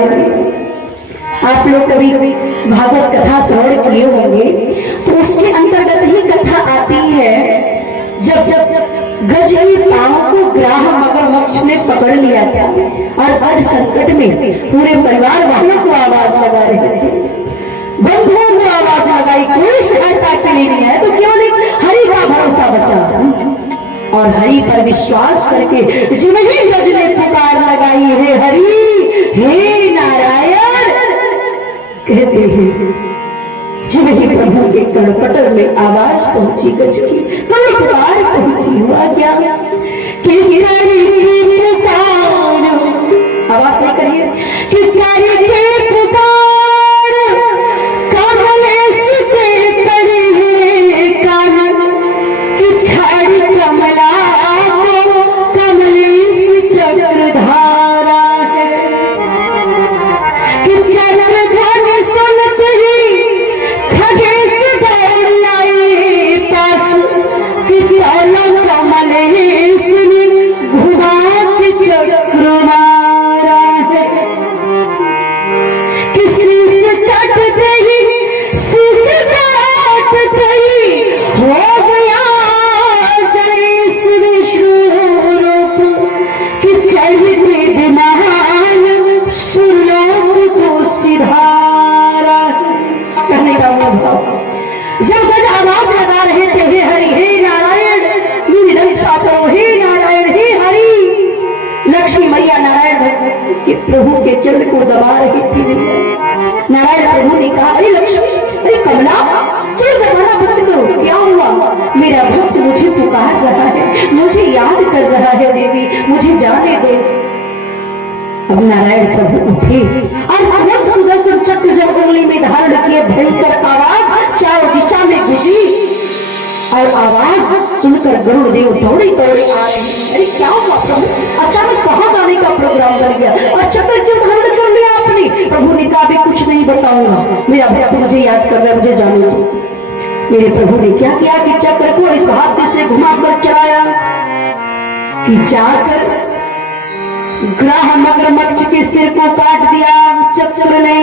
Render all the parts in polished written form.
बारे में। आप लोग कभी भागवत कथा श्रवण किए होंगे तो उसके अंतर्गत ही कथा आती है जब गज की पांव को ग्राह मगरमच्छ ने पकड़ लिया था और गज संकट में पूरे परिवार वालों को आवाज लगा रहे थे, बंधुओं को आवाज लगाई, कोई सहायता के लिए नहीं है, तो केवल एक हरि का भरोसा बचा और हरि पर विश्वास करके जिन्हें गज ने पुकार लगाई, हे हरि हे नारायण कहते हैं, जब ही प्रभु के कर्णपटल में आवाज पहुंची गज की, कर्णपुकार पहुंची, हुआ क्या कि पुकार, आवाज से करिए कि पुकार कमलेश से पड़े हैं कान कि छाड़ी कमला को कमलेश चक्रधारा है कि चक्रधार सुनते ही खगेश दौड़ आए पास कि कमलेश ने घुमा के चक्र मारा है कि शीश काटते ही हो गया जलेश विश्वरूप कि चढ़ते विमान सुरलोक को सिधारा। कहने का भाव जब गज आवाज लगा रहे थे, हे हरि हे नारायण मेरी रक्षा करो, हे नारायण हे हरि, लक्ष्मी मैया नारायण के प्रभु के चरण को दबा रही थी। नारायण प्रभु ने कहा, अरे लक्ष्मी, अरे कमला, चरण दबाना बंद करो, क्या हुआ? मेरा भक्त मुझे पुकार रहा है, मुझे याद कर रहा है, देवी मुझे जाने दो। अब नारायण प्रभु उठे और तुरंत सुदर्शन चक्र जब उंगली में धारण किए, भयंकर आवाज चारों दिशा में गूंजी और आवाज सुनकर गरुड़ देव दौड़े दौड़े आ रहे। अरे क्या हुआ प्रभु, अचानक कहाँ जाने का प्रोग्राम कर गया और चक्र क्यों धारण कर लिया आपने? प्रभु ने कहा, अभी कुछ नहीं बताऊंगा, मेरा भक्त मुझे याद कर रहा है, मुझे जाने दो। मेरे प्रभु ने क्या किया कि चक्र को इस भाग्य से घुमाकर चलाया कि जाकर ग्राह मगरमच्छ के सिर को काट दिया चक्र ने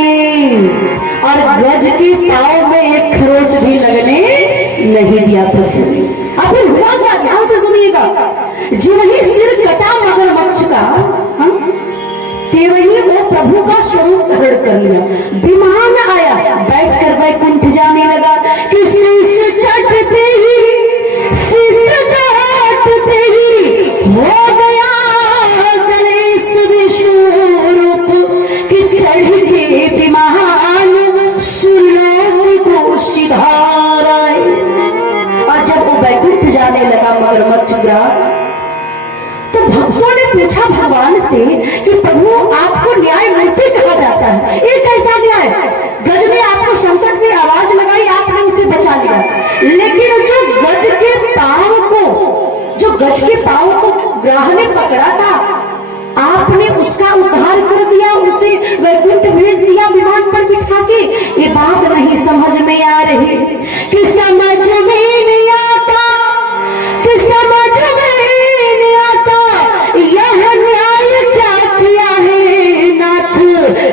और गज के पांव में एक खरोच भी लगने नहीं दिया प्रभु ने। अब फिर हुआ क्या, ध्यान से सुनिएगा। जो ही सिर कटा मगरमच्छ का, ते वही वो प्रभु का स्वरूप धारण कर लिया, विमान आया, बैठकर वैकुंठ जाने लगा कि शीश काटते ही, शीश काटते ही हो गया जलेश विश्वरूप कि चढ़ के विमान सुरलोक को सिधारा। और जब वो वैकुंठ जाने लगा मगरमच्छ ग्राह, तो भक्तों ने पूछा भगवान से कि प्रभु आपको न्याय मूर्ति कहा जाता है, ये कैसा न्याय? गज ने आपको संकट में आवाज लगाई, आपने उसे बचा लिया, लेकिन जो गज के पांव को ग्राह ने पकड़ा था, आपने उसका उद्धार कर दिया, उसे वैकुंठ भेज दिया विमान पर बिठा के। ये बात नहीं समझ में आ रही कि समझ में नहीं आता, कि समझ में नहीं आता यह न्याय क्या किया है नाथ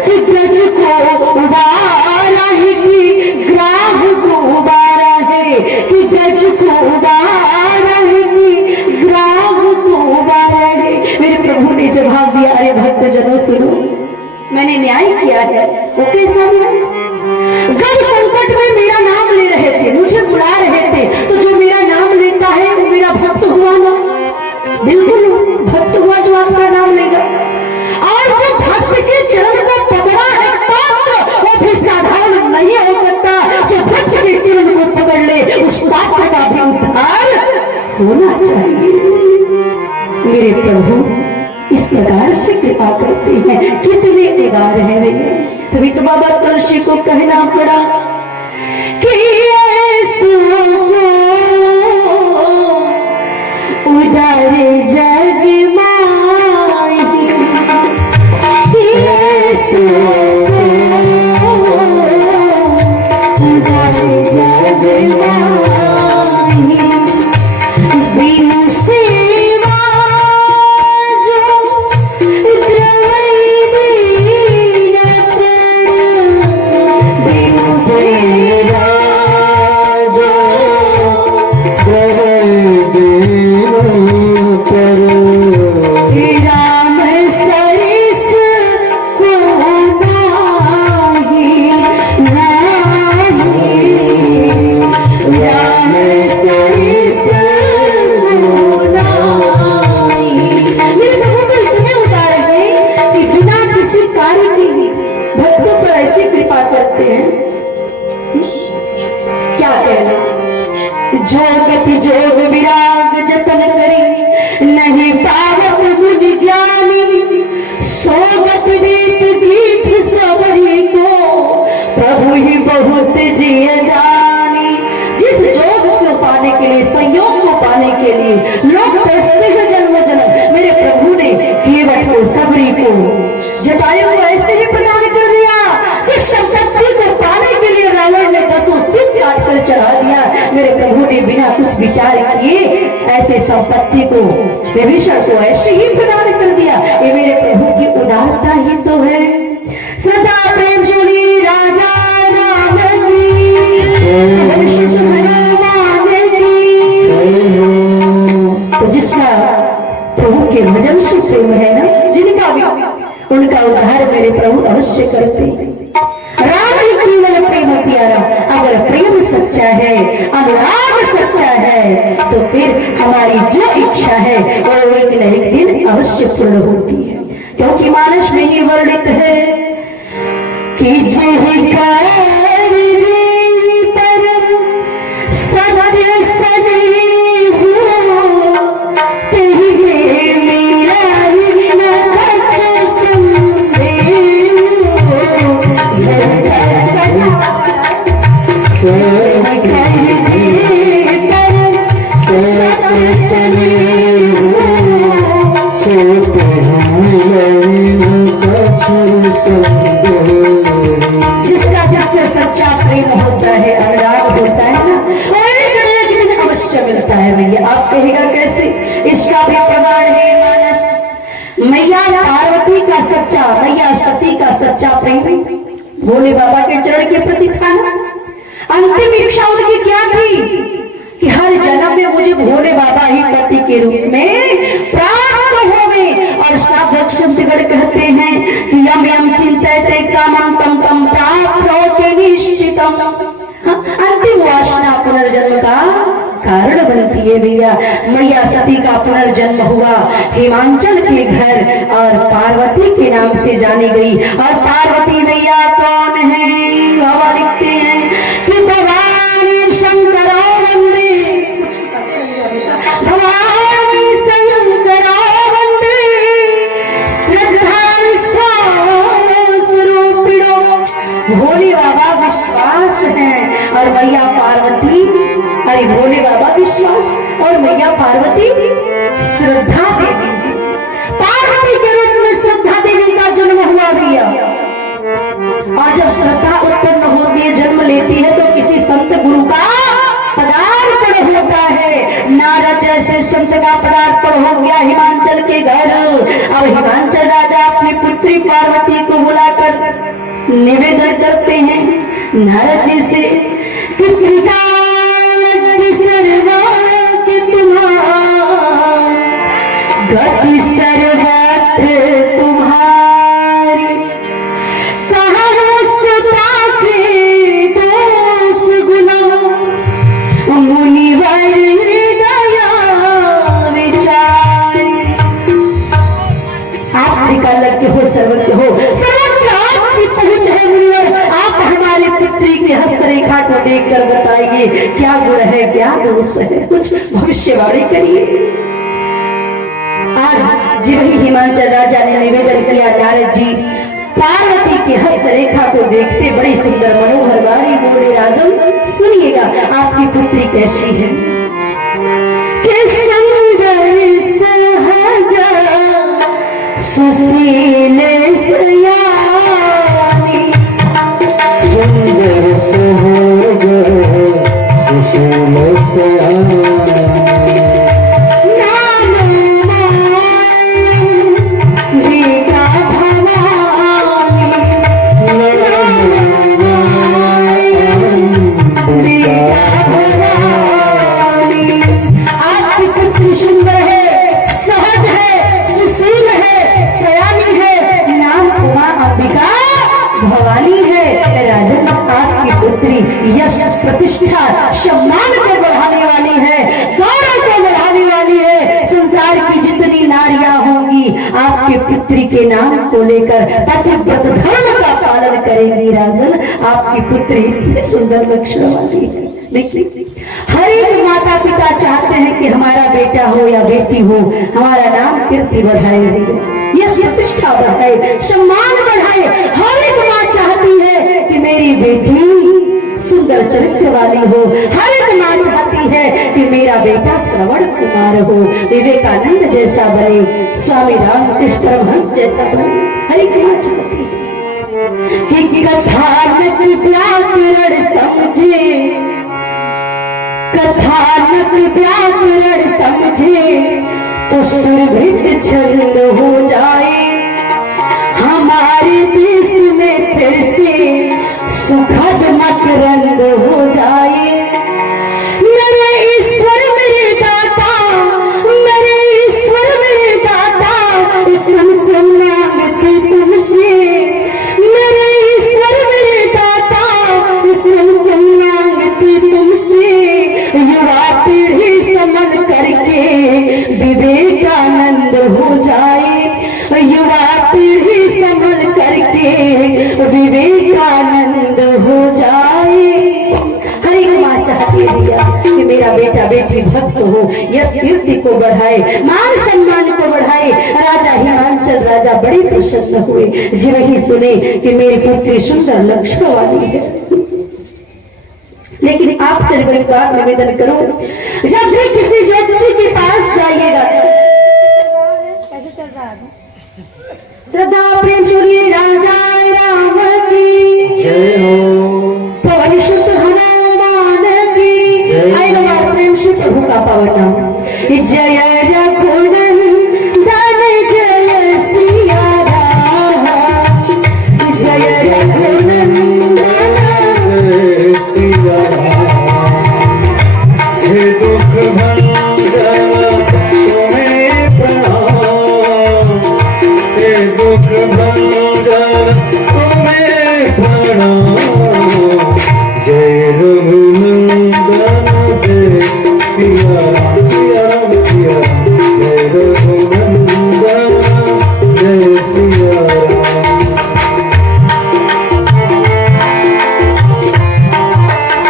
कि गज को उबारा है कि ग्राह को उबारा है, कि गज को उबारा है कि ग्राह को उबारा है। मेरे प्रभु ने जवाब दिया, अरे भक्त जनों सुनो, मैंने न्याय किया है। वो कैसा न्याय? गज संकट में मेरा नाम ले रहे थे, मुझे बुला रहे थे, तो जो मेरा नाम लेता है वो मेरा भक्त हुआ ना? बिल्कुल भक्त हुआ जो आपका नाम लेगा। और जो भक्त के चरण को पकड़ा है पात्र, वो भी साधारण नहीं हो सकता। जो भक्त के चरण को पकड़ ले, उस पात्र का भी उद्धार होना चाहिए। मेरे प्रभु इस प्रकार से कृपा करते हैं, कितने उदार है वे। तभी तो बाबा तुलसी को कहना पड़ा कि उदार जग माही, उदार जग माही, बिनु सेवा जो द्रवई जोगति जोग विराग जतन करी, नहीं पावत मुनि ज्ञानी। सोगत दीप गीत सबरी को, प्रभु ही बहुत जिय जानी। जिस जोग को पाने के लिए, संयोग को पाने के लिए लोग तरसते हैं जन्म जन्म, मेरे प्रभु ने केवट को, सबरी को, जटायु को ऐसे ही प्रदान कर दिया। जिस संपत्ति को पाने के लिए रावण ने 10 शीश काट कर चढ़ा दिया, मेरे प्रभु ने बिना कुछ विचार किए ऐसे संपत्ति को, विभीषण को ऐसे ही प्रदान कर दिया। ये मेरे प्रभु की उदारता ही तो है। श्रद्धा प्रेम जोड़ी राजा राम की, तो जिसका प्रभु के भजन से प्रेम है ना, जिनका भी, उनका उद्धार मेरे प्रभु अवश्य करते। राम ही केवल प्रेम प्यारा। अगर प्रेम सच्चा है, अनुराग सच्चा है, तो फिर हमारी जो इच्छा है वो एक न एक दिन अवश्य पूर्ण होती है। क्योंकि मानस में ही वर्णित है कि सत्य सने जिसका जिससे सच्चा प्रेम होता है, अनुराग होता है ना, वो एक दिन अवश्य मिलता है। भैया आप कहेगा कैसे? इसका भी प्रमाण है मानस। मैया पार्वती का सच्चा, मैया सती का सच्चा प्रेम भोले बाबा के चरण के प्रति था ना। अंतिम इच्छा उनकी क्या थी कि हर जन्म में मुझे भोले बाबा ही पति के रूप में प्राप्त होवे। और साधक संतगण कहते हैं कि यम यम चिंतयते कामं तम तम प्राप्नोति निश्चितम। अंतिम वासना पुनर्जन्म का कारण बनती है भैया। मैया सती का पुनर्जन्म हुआ हिमांचल के घर और पार्वती के नाम से जानी गई। और पार्वती मैया कौन है? बाबा लिखते हैं कि भवानी शंकरा वंदे, भवानी शंकरा वंदे, श्रद्धा स्वरूपिणो। भोले बाबा विश्वास है और मैया पार्वती, अरे भोले बाबा विश्वास और मैया पार्वती श्रद्धा देवी। पार्वती के रूप में श्रद्धा देवी का जन्म हुआ भैया। और जब श्रद्धा उत्पन्न होती है, जन्म लेती है, तो किसी संत गुरु का पदार्पण होता है। नारद जैसे संत का पदार्पण हो गया हिमांचल के घर। अब हिमांचल राजा अपनी पुत्री पार्वती को बुलाकर निवेदन करते हैं नारद जी से कि पिता गति सर्वत्र तुम्हारी, कहाँ सुता के दोष गुना, मुनिवर हृदय विचार। आप निकाल के हो, सर्वज्ञ हो, सर्वज्ञ आपकी पहुंच है मुनिवर। आप हमारे पुत्री की हस्तरेखा को देखकर बताइए क्या गुण है, क्या दोष है, कुछ भविष्यवाणी करिए। आज जी वही हिमांचल राजा ने निवेदन किया, नारद जी पार्वती की हस्तरेखा को देखते बड़ी सुंदर मनोहर वाणी बोले, राजन सुनिएगा आपकी पुत्री कैसी है। कि सुंदर सहजा सुशील सयानी, सुंदर सहजा सुशील सयानी, यश प्रतिष्ठा सम्मान को बढ़ाने वाली है, गौरव को बढ़ाने वाली है। संसार की जितनी नारियां होंगी आपके पुत्री के नाम को लेकर पतिव्रत धर्म का पालन करेंगी। राजन आपकी पुत्री इतनी सुंदर लक्षण वाली है। देखिए, हर एक माता पिता चाहते हैं कि हमारा बेटा हो या बेटी हो, हमारा नाम कीर्ति बढ़ाए, यश प्रतिष्ठा बढ़ाए, सम्मान बढ़ाए। हर एक माँ चाहती है कि मेरी बेटी सुंदर चरित्र वाली हो। हर एक माँ चाहती है कि मेरा बेटा श्रवण कुमार हो, विवेकानंद जैसा बने, स्वामी रामकृष्ण परमहंस जैसा बने। हर एक माँ चाहती है कि कथानक व्याकरण समझे, कथानक व्याकरण समझे तो सुरभित छंद हो जाए। हमारे देश में फिर से सुखद मकरंद हो जाए। मेरे ईश्वर मेरे दाता, मेरे ईश्वर मेरे दाता, तुमको मांगती तुमसे, मेरे ईश्वर मेरे दाता, तुमको मांगती तुमसे। युवा पीढ़ी समझ करके विवेकानंद हो जाए, युवा पीढ़ी समझ करके विवेकानंद हो जाए। हर एक माँ चाहती है भैया कि मेरा बेटा बेटी भक्त हो, यश कीर्ति को बढ़ाए, मान सम्मान को बढ़ाए। राजा हिमांचल राजा बड़े प्रसन्न हुए जब ही सुने कि मेरी पुत्री सुंदर लक्षणों वाली है। लेकिन आपसे एक बात निवेदन करूं, जब भी किसी ज्योतिषी के पास जाइएगा, श्रद्धा प्रेम जोड़िए राजा राम की जय हो, पवन सुत हनुमान की जय। आएगा बार प्रेम से प्रभु का पावन नाम। जय रघुनंदन जय सिया राम, जय रघुनंदन जय सिया राम। हे दुख भंजन तुम्हें प्रणाम, हे दुख भंजन तुम्हें प्रणाम। जय रघुनंदन जय सिया राम, सिया राम सिया राम। जय रघुनंदन जय सिया राम।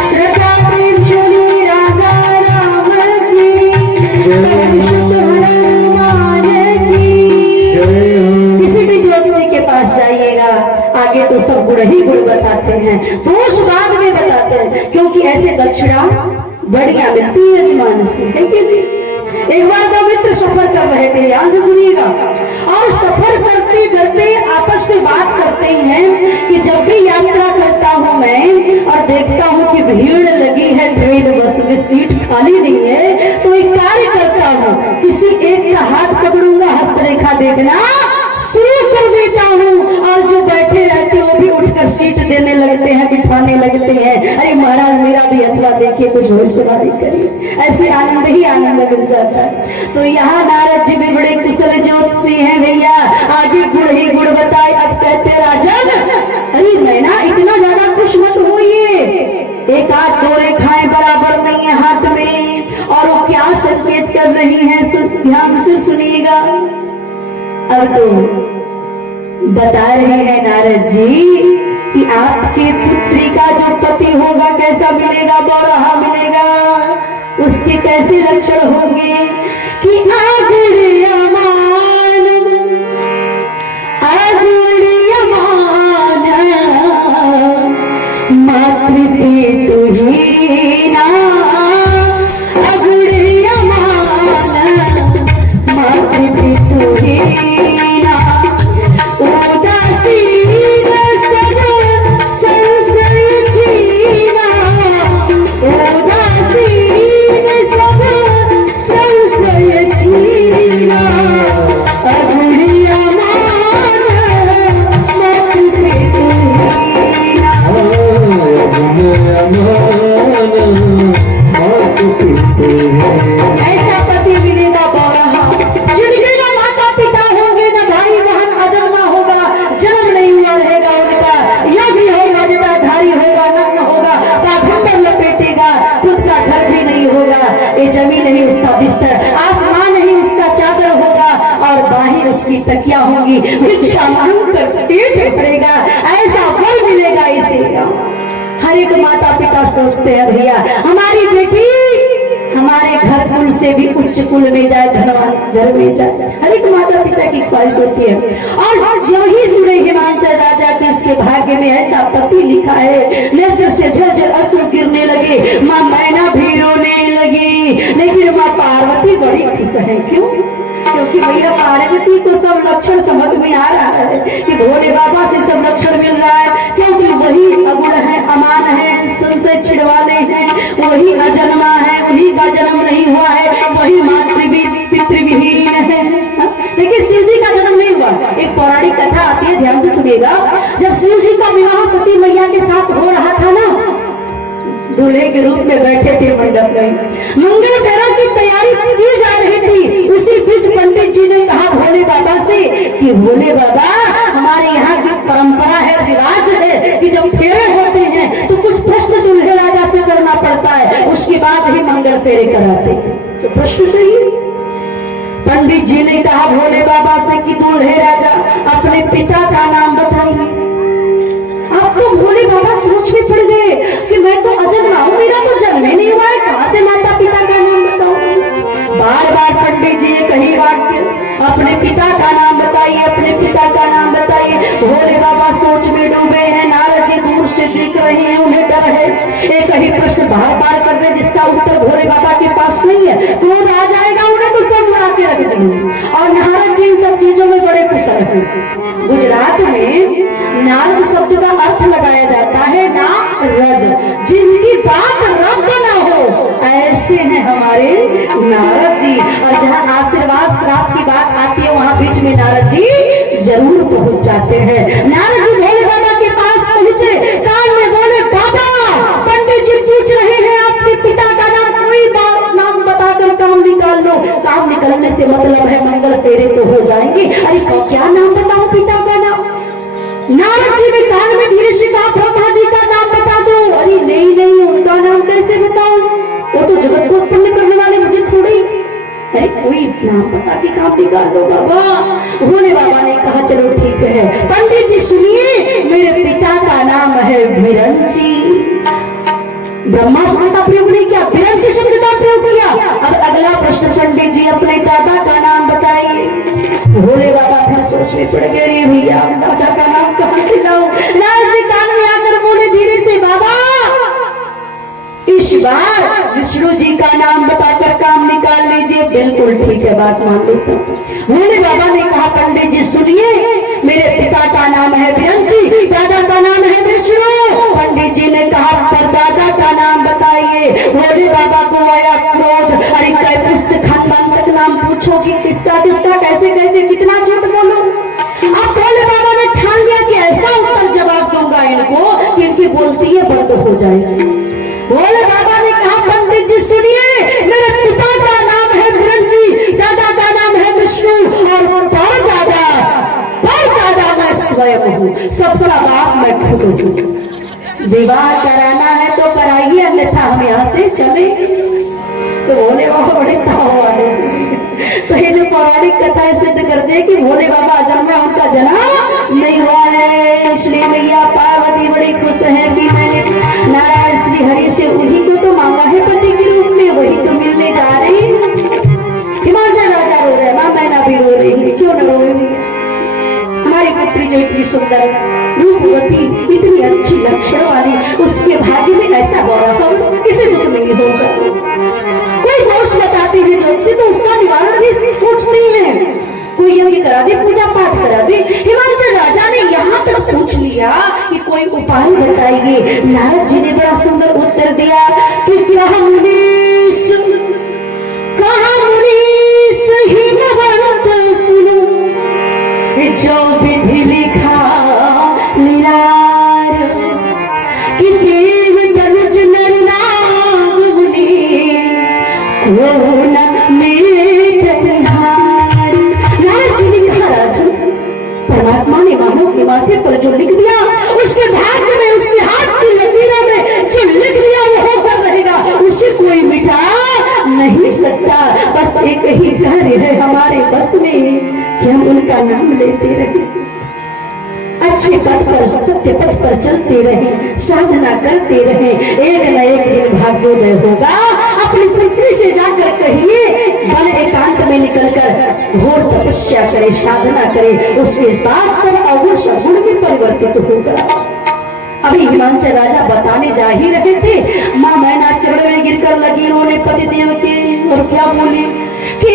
श्रद्धा प्रेम जोड़ी राजा राम की जय, हनुमान की जय। किसी भी ज्योतिषी के पास जाइएगा, आगे तो सब गुण ही गुण बताते हैं, दोष बाद में बताते हैं, क्योंकि ऐसे दक्षिणा बढ़िया मिलती है यजमान से, है कि नहीं? एक बार दो मित्र सफर कर रहे थे, ध्यान से सुनिएगा, और सफर करते करते आपस में बात करते ही हैं कि जब भी यात्रा करता हूँ मैं और देखता हूँ कि भीड़ लगी है ट्रेन बस में, सीट खाली नहीं है, तो एक कार्य करता हूँ, किसी एक का हाथ पकड़ूंगा, हस्तरेखा देखना शुरू कर देता हूँ, और जो बैठे रहते हैं वो भी उठकर सीट देने लगते हैं, बिठाने लगते हैं। अरे महाराज मेरा भी अथवा देखिए, कुछ भविष्यवाणी करिए, ऐसे आनंद ही आनंद मिल जाता है। तो यहाँ नारद जी भी बड़े कुशल ज्योतिषी हैं भैया, आगे गुण ही गुण बताए। अब कहते राजन, अरे मैना इतना ज्यादा खुश मत होइए, एक आध दो रेखाएं बराबर नहीं है हाथ में, और वो क्या संकेत कर रही है, ध्यान से सुनिएगा। अब तो बता रहे हैं नारद जी कि आपके पुत्री का जो पति होगा कैसा मिलेगा, बौरहा मिलेगा, उसके कैसे लक्षण होंगे कि आगुड़ियमान मातृपितुहीना, अगुड़ियमान मातृपितुहीना, उदासीन सब संशय छीना, उदासीन सब संशय छीना, अगुड़ियमान ऐसा पति मिलेगा बौरहा, जिनके ना माता पिता होंगे, ना भाई बहन, अजन्मा होगा, जन्म नहीं हुआ रहेगा उनका, यह भी होगा जटाधारी होगा, नग्न होगा, बाघों पर लपेटेगा, खुद का घर भी नहीं होगा, ये जमीन नहीं उसका बिस्तर, आसमान नहीं उसका चादर होगा, और बाहें उसकी तकिया होंगी, भिक्षा मांगकर पेट भरेगा, ऐसा फल मिलेगा इसे। हर एक माता पिता सोचते हैं भैया हमारी बेटी हमारे घर कुल से भी उच्च कुल में जाए, धनवान घर में जाए, हर एक माता पिता की ख्वाहिश होती है। और जो ही सुने हिमांचल राजा के इसके भाग्य में ऐसा पति लिखा है, नेत्र से झरझर अश्रु गिरने लगे, माँ मैना भी रोने लगी। लेकिन माँ पार्वती बड़ी खुश है। क्यों? क्योंकि भैया पार्वती को सब लक्षण समझ में आ रहा है कि भोले बाबा से सब लक्षण मिल रहा है, क्योंकि वही अगुण है, अमान है, संशय छिड़वाले हैं, वही अजन्मा है, उन्हीं का जन्म नहीं हुआ है, वही पितृविहीन है। लेकिन शिव जी का जन्म नहीं हुआ। एक पौराणिक कथा आती है, ध्यान से सुनिएगा। जब शिव जी का विवाह सती मैया के साथ हो रहा था ना, दूल्हे के रूप में बैठे थे मंडप में, मंगल फेरा की तैयारी की जा रही थी। उसी बीच पंडित जी ने कहा भोले बाबा से कि भोले बाबा हमारे यहाँ की परंपरा है, रिवाज है कि जब फेरे होते हैं तो कुछ प्रश्न दूल्हे राजा से करना पड़ता है, उसके बाद ही मंगल फेरे कराते हैं, तो प्रश्न करिए। पंडित जी ने कहा भोले बाबा से कि दूल्हे राजा अपने पिता का नाम बताइए। अब तो भोले बाबा सोच में पड़ गए कि मैं तो अजन्मा हूं, मेरा तो जन्म ही नहीं हुआ है, कहां से माता पिता का नाम बताऊं। बार बार पंडित जी कही वाक्य, अपने पिता का नाम बताइए, अपने पिता का नाम बताइए। भोले बाबा सोच में डूबे हैं, नारद जी दूर से देख रहे हैं, उन्हें डर है, एक ही प्रश्न बार बार कर रहे जिसका उत्तर भोले बाबा के पास नहीं है। क्रोध आ जाएगा उन्हें तो सब उड़ा के रख देंगे। और नारद जी इन सब चीजों में बड़े कुशल हैं। गुजरात में नारद शब्द का अर्थ लगाया जाता है नारद, जिनकी बात रद्द ना हो, ऐसे हैं हमारे नारद जी। और जहाँ आशीर्वाद श्राप की बात आती है वहां बीच में नारद जी जरूर पहुंच जाते हैं। नारद जी भोले बाबा के पास पहुंचे, कान में बोले बाबा पंडित जी पूछ रहे हैं आपके पिता का नाम, कोई नाम बताकर काम निकाल लो। काम निकलने से मतलब है मंगल फेरे तो हो जाएंगे। अरे क्या नाम बताऊं पिता का नाम? नारद जी ने कान में धीरे से कहा ब्रह्मा जी का नाम बता दो। अरे नहीं नहीं, उनका नाम कैसे बताऊं, वो तो जगत को उत्पन्न करने वाले, मुझे थोड़ी। अरे कोई नाम बता के काम निकाल दो बाबा। भोले बाबा ने कहा चलो ठीक है। पंडित जी सुनिए, मेरे पिता का नाम है विरंची। ब्रह्मा शब्द का प्रयोग नहीं किया, विरंची शब्द का प्रयोग किया। अब अगला प्रश्न, पंडित जी अपने दादा का नाम बताइए। भोले बाबा फिर सोच में पड़ गए, रे भैया दादा का नाम कहां से लाऊं? नारद जी कान में आकर बोले धीरे से बाबा इस बार विष्णु जी का नाम बताकर काम निकाल लीजिए। बिल्कुल ठीक है, बात मान लेता हूं। भोले बाबा ने कहा पंडित जी सुनिए, मेरे पिता का नाम है विरंची, दादा का नाम है विष्णु। पंडित जी ने कहा परदादा का नाम बताइए। भोले बाबा को आया क्रोध, अरे क्या पुस्तक खानदान तक नाम पूछोगी, किसका किसका, कैसे कैसे, कितना झूठ बोलूं। अब भोले बाबा ने ठान लिया कि ऐसा उत्तर जवाब दूंगा इनको कि इनकी बोलती है बंद हो जाएगी। भोले बाबा ने कहा पंडित जी सुनिए, मेरे पिता का नाम है विरंची, दादा का नाम है विष्णु, और परदादा मैं स्वयं हूँ, सबका बाप मैं खुद हूँ। विवाह कराना है तो कराइए, अन्यथा हम यहाँ से चले। तो भोले बाबा बड़े ताव वाले। तो ये जो पौराणिक कथा सिद्ध करते हैं कि भोले बाबा अजन्मा, उनका जन्म नहीं हुआ है। इसलिए मैया पार्वती बड़ी खुश है कि मैंने नारायण श्री हरि से उन्हीं को तो मांगा है पति के रूप में, वही तो मिलने जा रहे हैं। हिमाचल राजा रो रहे हैं, माँ मैना भी रो रही है, क्यों न रोए भैया? हमारी पुत्री जो इतनी सुंदर रूपवती, इतनी अच्छी लक्षण वाली, उसके भाग्य में ऐसा गौरव किसी दुख नहीं होगा। कोई दोष बताते हैं ज्योतिषी तो उसका निवारण भी सोचते हैं, कोई यज्ञ करा दे, पूजा पाठ करा दे। हिमाचल राजा ने यहाँ तक पूछ लिया कि कोई उपाय बताइए। नारद जी ने बड़ा सुंदर उत्तर दिया कि कहा मुनीश हिमवंत सुनो, जो विधि लिखा लीलार, कि देव तनुज नर नाग मुनि को न मेट निहार। नारद जी ने कहा राजन, परमात्मा ने मानव के माथे पर जो लिख दिया, उसके भाग्य में, उसके हाथ की लकीरों में जो लिख दिया वो होकर रहेगा, उसे कोई मिटा नहीं सकता। बस एक ही कार्य है हमारे बस में कि हम उनका नाम लेते रहे। अच्छे पथ पर, सत्य पथ पर चलते रहे, साधना करते रहे, एक न एक दिन भाग्योदय होगा। अपनी पुत्री से जाकर कहिए वन एकांत में निकलकर घोर तपस्या करे, साधना करे, उसके बाद सब अवगुण सगुण में परिवर्तित होगा। अभी हिमांचल राजा बताने जा ही रहे थे, माँ मैना चरण में गिरकर लगी रोने पतिदेव के, और क्या बोली कि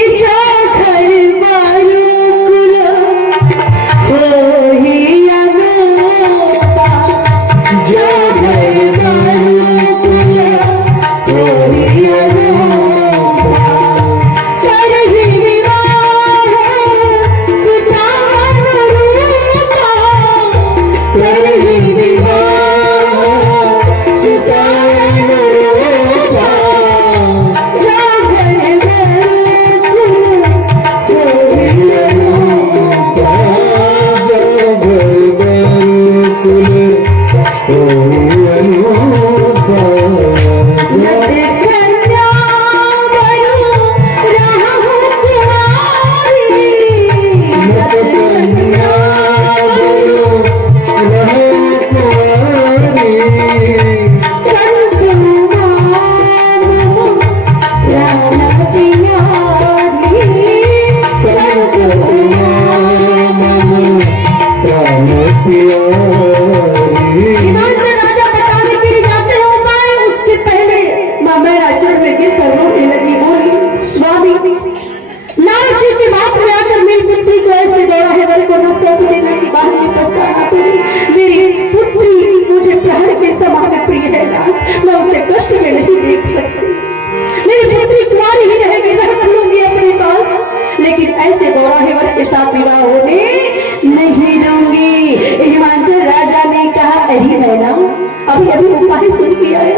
अभी अभी उपाय सुन के आया,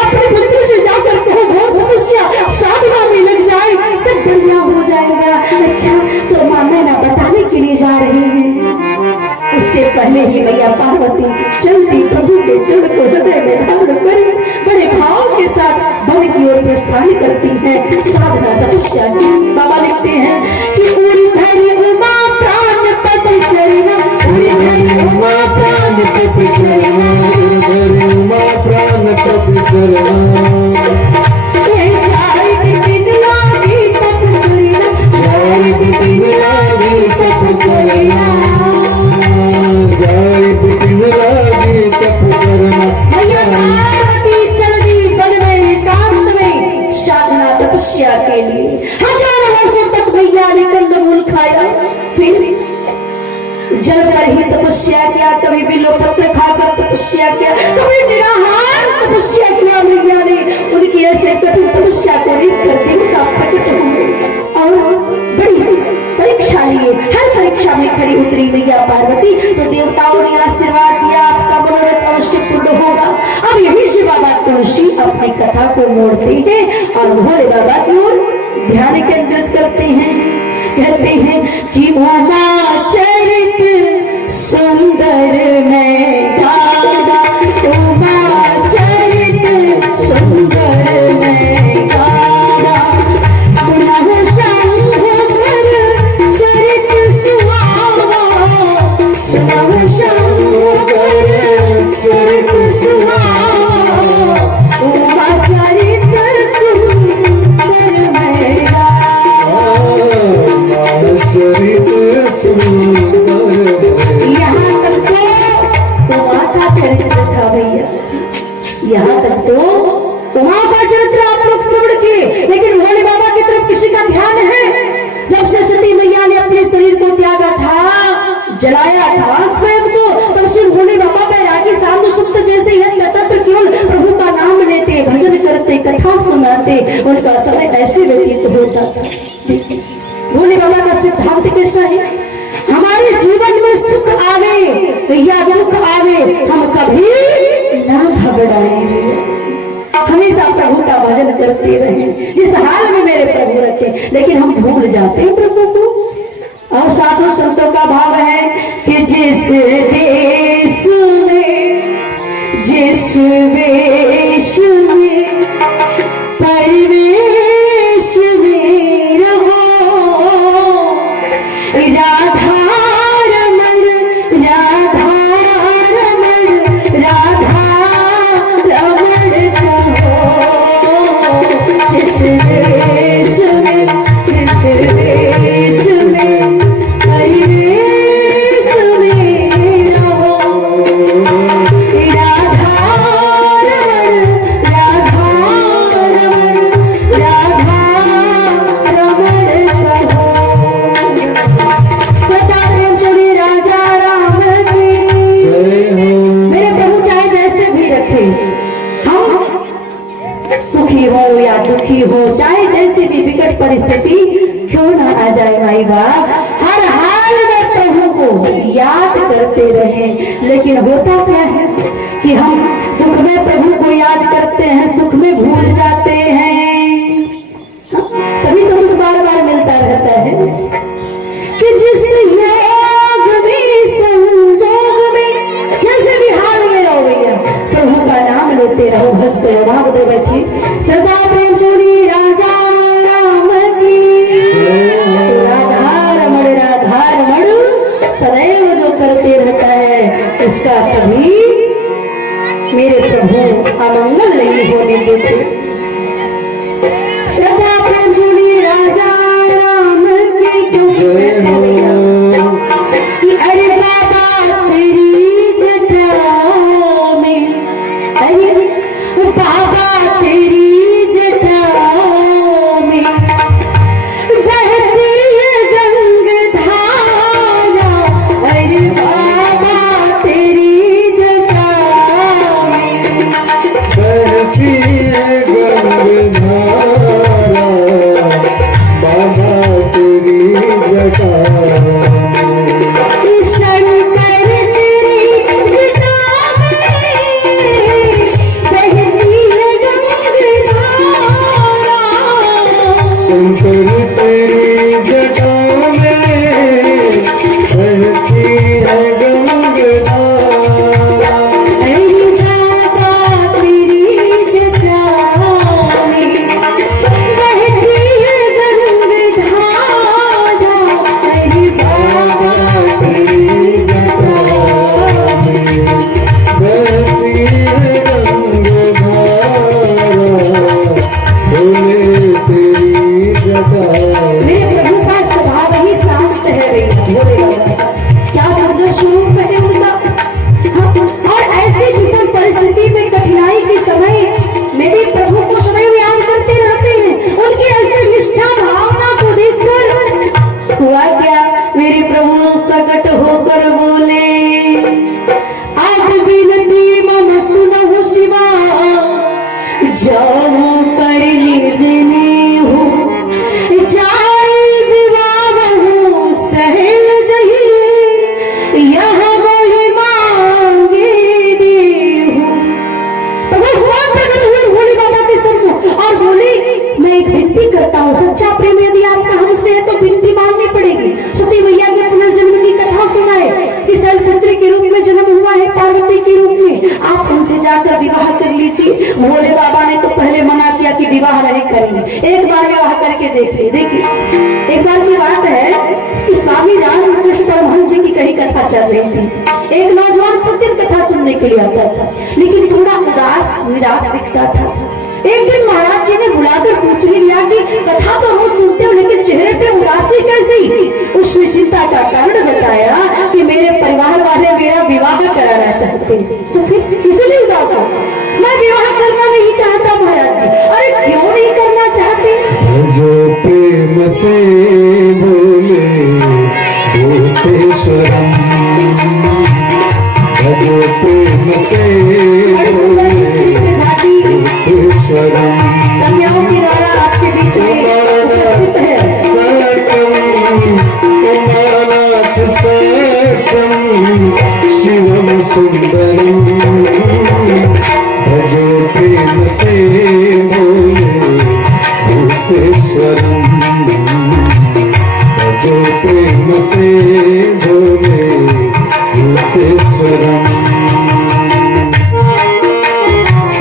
अपने पुत्र से जाकर कहो घोर तपस्या साधना में लग जाए, सब बढ़िया हो जाएगा। अच्छा तो माँ मैना बताने के लिए जा रही है, उससे पहले ही मैया पार्वती चलती प्रभु के जड़ को हृदय में धारण कर बड़े भाव के साथ वन की ओर प्रस्थान करती है, साधना तपस्या की। बाबा लिखते हैं कि उड़ी धरी उमा प्राण पद चलना, उड़ी धरी उमा प्राण पद चलना, उमा प्राण पद चलना, जाय बिपिन लागी तप चलना, जाय बिपिन लागी तप चलना, जाय बिपिन लागी तप करना। मैया पार्वती चल दी वन में एकांत में साधना तपस्या के लिए। हजारों वर्षों तक मैया ने कंदमूल खाया, फिर जल पर ही तपस्या किया, कभी बिल्व पत्र खाकर तपस्या किया, कभी निराहार तपस्या किया। मैया ने उनकी ऐसे कठिन तपस्या को देखकर देवता प्रकट हो गए और बड़ी परीक्षा लिए। हर परीक्षा में खरी उतरी मैया पार्वती, तो देवताओं ने आशीर्वाद दिया, आपका मनोरथ अवश्य पूर्ण होगा। अब यही से बाबा तुलसी अपनी कथा को मोड़ते हैं और भोले बाबा की ओर ध्यान केंद्रित करते हैं। कहते हैं कि उमा चरित सुंदर मैं गाना, उमा चरित सुंदर मैं गाना, सुनहु शंभु चरित सुहावा, सुनहु शंभु चरित सुहावा, उमा चरित सुंदर मैं गाना। चरित सुंदर, यहाँ तक तो उमा का चरित्र था भैया, यहाँ तक तो उमा का चरित्र आप लोग श्रवण किए, लेकिन भोले बाबा की तरफ किसी का ध्यान है? जब से सती मैया ने अपने शरीर को त्यागा था, जलाया था स्वयं को, तब से भोले बाबा बैरागी साधु संत जैसे यत्र केवल प्रभु का नाम लेते, भजन करते, कथा सुनाते, उनका समय ऐसे व्यतीत होता था। भोले बाबा का सिद्धांत कैसा है? हमारे जीवन में सुख आवे या दुख आवे, हम कभी ना घबराएंगे, हमेशा प्रभु का भजन करते रहें, जिस हाल में मेरे प्रभु रखे। लेकिन हम भूल जाते हैं प्रभु को। और साधु संतों का भाव है कि जिस देश में, जिस वेश में, परिवेश में रहो, राधा रमण, राधा सुखी हो या दुखी हो, चाहे जैसी भी विकट परिस्थिति क्यों ना आ जाए भाई बाप, हर हाल में प्रभु को याद करते रहें। लेकिन होता क्या है कि हम दुख में प्रभु को याद करते हैं, सुख में भूल जाते हैं। हाँ, तभी तो दुख बार बार मिलता रहता है कि जिस योग में संजोग में जैसे भी हाल में रहो भैया, प्रभु का नाम लेते रहो, हंसते रहो। महादेव बच्ची सदा प्रेम सोनी राजा राम की, तो राधा रमण सदैव जो करते रहता है उसका कभी मेरे प्रभु अमंगल नहीं होने देते। सदा प्रेम सोनी राजा राम की, क्योंकि कहते हैं भैया कि अरे बाबा तेरी जटा में, अरे बाबा तेरी जटा में बहती है गंगाधारा, अरे बाबा तेरी जटा में बहती है गंगाधारा, बाबा तेरी जटा में। शंकर तेरी जटा में बहती है गंगाधारा, शंकर तेरी जटा में बहती है गंगाधारा, अरे बाबा तेरी जटा में बहती है गंगाधारा, अरे बाबा तेरी जटा में बहती है गंगाधारा, भोले तेरी जटा। मेरे प्रभु का स्वभाव ही शांत है भैया, भोले बाबा क्या सुंदर स्वरूप है उनका। और ऐसी विषम परिस्थिति में, कठिनाई के समय में भी प्रभु को सदैव याद करते रहते हैं। उनकी ऐसी निष्ठा भावना को देखकर हुआ क्या, मेरे प्रभु प्रकट होकर बोले, आज बिनती मम सुनहु शिवा, जाऊं कर लीजने हो, जाए विवाह हो सहल जही, यह मोहि मांगे देहु। प्रभु स्वयं प्रकट हुए भोले बाबा के सामने और बोले, मैं एक विनती करता हूँ, सच्चा प्रेम यदि आपका हमसे है तो विनती मांगनी पड़ेगी। सती मैया के पुनर्जन्म की कथा सुनाए कि शैलपुत्री के रूप में जन्म हुआ है पार्वती के रूप में, आप उनसे जाकर विवाह कर लीजिए। भोले बाबा ने तो पहले मना किया कि विवाह नहीं करेंगे, एक बार विवाह करके देखिए। देखिए एक बार की बात है कि स्वामी रामकृष्ण परमहंस जी की कही कथा चल रही थी। एक नौजवान प्रतिदिन कथा सुनने के लिए आता था, लेकिन थोड़ा उदास निराश दिखता था। एक दिन महाराज जी ने बुलाकर पूछ लिया कि कथा तो रोज सुनते हो, लेकिन चेहरे पे उदासी कैसी। उसने चिंता का कारण बताया कि मेरे परिवार वाले मेरा विवाह कराना चाहते हैं, तो फिर इसलिए उदास हो। मैं विवाह करना नहीं चाहता महाराज जी। अरे क्यों नहीं करना चाहते? जो प्रेम से बोले भूतेश्वरम, जो प्रेम से अरे सुंदर बोले जाति भूतेश्वरम, कन्याओं की द्वारा आपके बीच में उपस्थित है। उमानाथ सत्यम शिवम सुंदरम, भजो प्रेम से बोले भूतेश्वरम, भजो प्रेम से बोले भूतेश्वरम।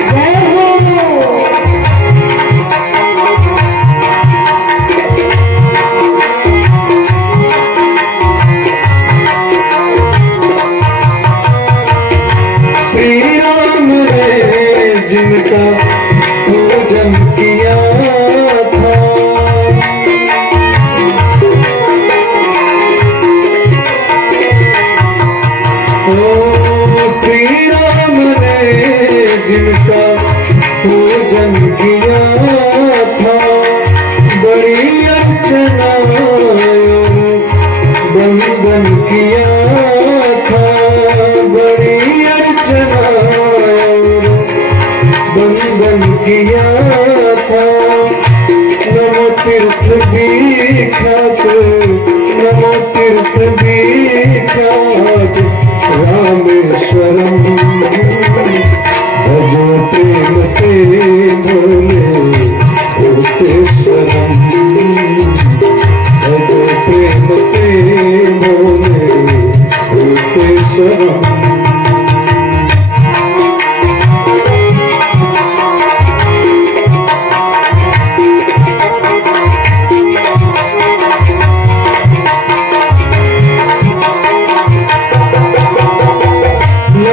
जय हो। श्री राम ने जिनका पूजन किया था, ओ श्री राम ने जिनका पूजन किया था, बड़ी अर्चना बंदन किया था, बड़ी अर्चना बंदन किया था, नमो तीर्थ विख्यात, नमो तीर्थ विख्यात रामेश्वरम। भजो प्रेम से भोले भूतेश्वरम, भजो प्रेम से भोले भूतेश्वरम।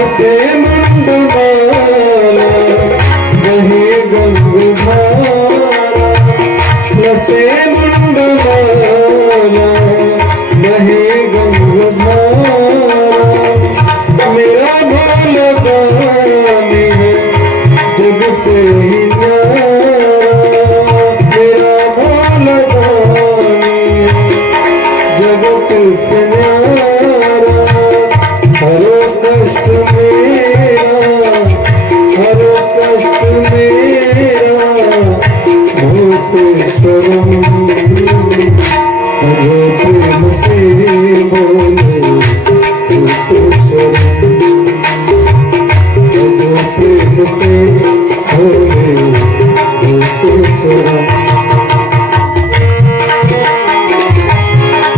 से मुंडमाला बहे गंगाधारा, से मुंडमाला बहे गंगाधारा। मेरा भोला दानी है जग से ही न्यारा, मेरा भोला दानी जगत से न्यारा। हरो कष्ट मेरा, हरो कष्ट मेरा भूतेश्वरम। भजो प्रेम से बोले भूतेश्वरम, भजो प्रेम से बोले भूतेश्वरम।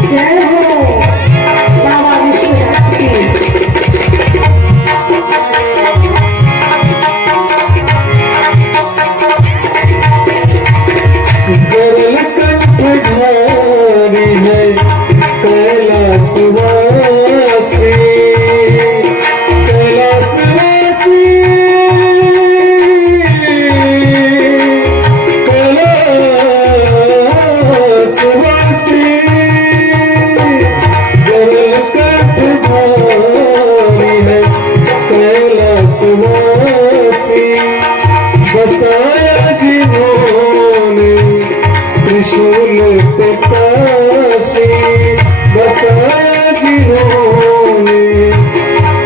जय हो बाबा विश्वनाथ की। गरल कंठधारी है कैलासवासी, कैलासवासी, कैलासवासी। गरल कंठधारी है कैलासवासी, बसाया जिन्होंने त्रिशूल पे काशी, बसाया जिन्होंने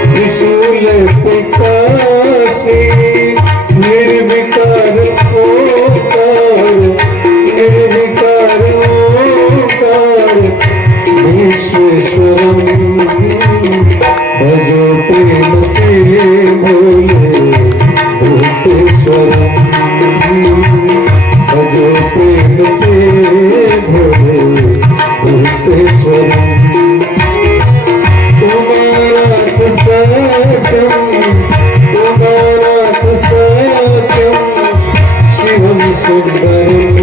त्रिशूल पे काशी। निर्विकार ओंकार, निर्विकार ओंकार विश्वेश्वरम। भजो प्रेम से भोले भूतेश्वरम, भजो प्रेम से भोले भूतेश्वरम। तुम्हारा सत्यम, तुम्हारा सत्यम शिवम सुंदरम।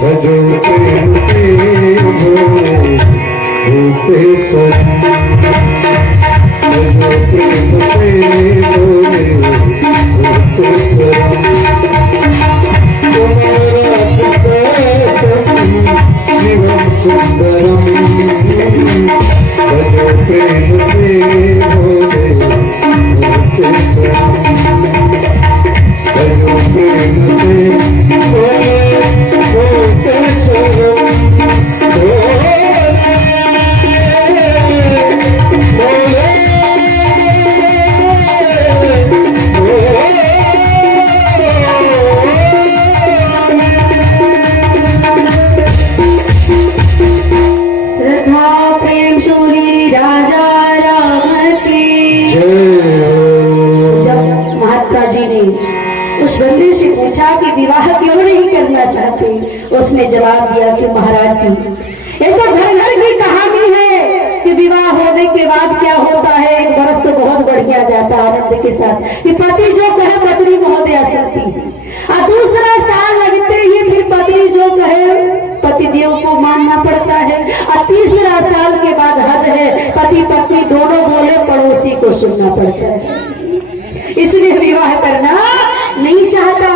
भजो प्रेम से भोले भूतेश्वरम, भजो प्रेम से भोले भूतेश्वरम। तुम्हारा सत्यम शिवम सुंदरम। भजो प्रेम से भोले भूतेश्वरम, भजो प्रेम से भोले भूतेश्वरम। श्रद्धा प्रेम शूरी राजा राम की। जब महात्मा जी ने उस बंदे से पूछा कि विवाह क्यों नहीं करना चाहते, उसने जवाब दिया कि महाराज जी, ये तो घर घर की कहानी है कि विवाह होने के बाद क्या होता है। एक बरस तो बहुत बढ़िया जाता है आनंद के साथ कि पति जो कहे पत्नी महोदया सकती है, और दूसरा साल लगते ही फिर पत्नी जो कहे पतिदेव को मानना पड़ता है, और तीसरा साल के बाद हद है पति पत्नी दोनों बोले पड़ोसी को सुनना पड़ता है। इसलिए विवाह करना नहीं चाहता।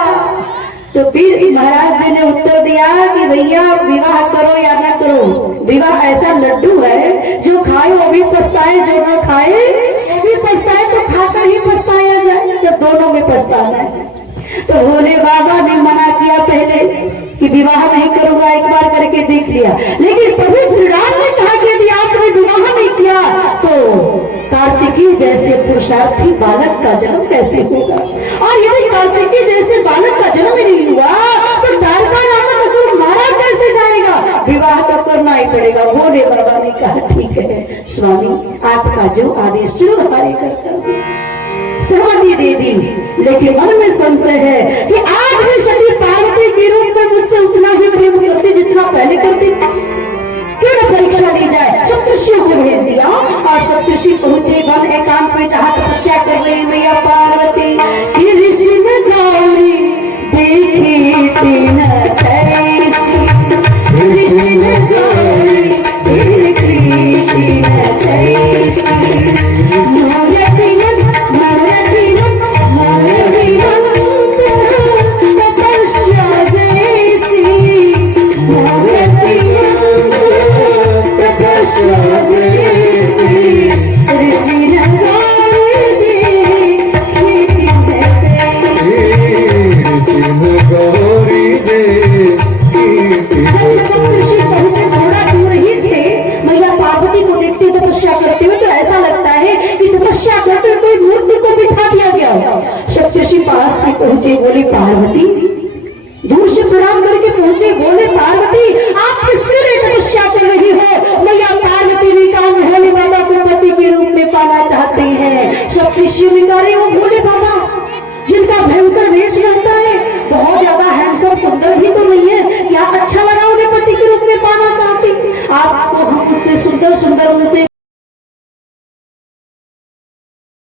तो फिर महाराज जी ने उत्तर दिया कि भैया विवाह करो या ना करो, विवाह ऐसा लड्डू है जो खाए वो भी पछताए, जो ना खाए वो भी पछताए। तो खाकर ही पछताया जाए जब दोनों में पछताना है। तो भोले बाबा ने मना किया पहले कि विवाह नहीं करूंगा, एक बार करके देख लिया। लेकिन प्रभु श्री राम ने कहा कि यदि आपने विवाह नहीं किया तो कार्तिकी कार्तिकेय जैसे पुरुषार्थी बालक का जन्म कैसे होगा? और यदि कार्तिकेय जैसे बालक का जन्म ही नहीं हुआ तो द्वारका नामक असुर मारा कैसे जाएगा? विवाह तो करना ही पड़ेगा। भोले बाबा ने कहा ठीक है स्वामी, आपका जो आदेश स्वीकार करता हूं। सहमति दे दी, लेकिन मन में संशय है कि आज भी सती पार्वती के रूप में मुझसे उतना ही प्रेम करती जितना पहले करती। क्यों न परीक्षा ली जाए? सप्तर्षियों को भेज दिया और सप्तर्षि पहुंचे वन एकांत में जहां तपस्या कर रही मैया पार्वती की। ऋषि ने गौरी देखी तीन कैसी, ऋषि ने गौरी देखी तीन कैसी। तपस्या जैसी तपस्या करते हुए तो ऐसा लगता है कि तपस्या करते हुए कोई मूर्ति को बिठा दिया गया। सप्तर्षि पास में पहुंचे, बोले पार्वती, दूर से प्रणाम करके पहुंचे, बोले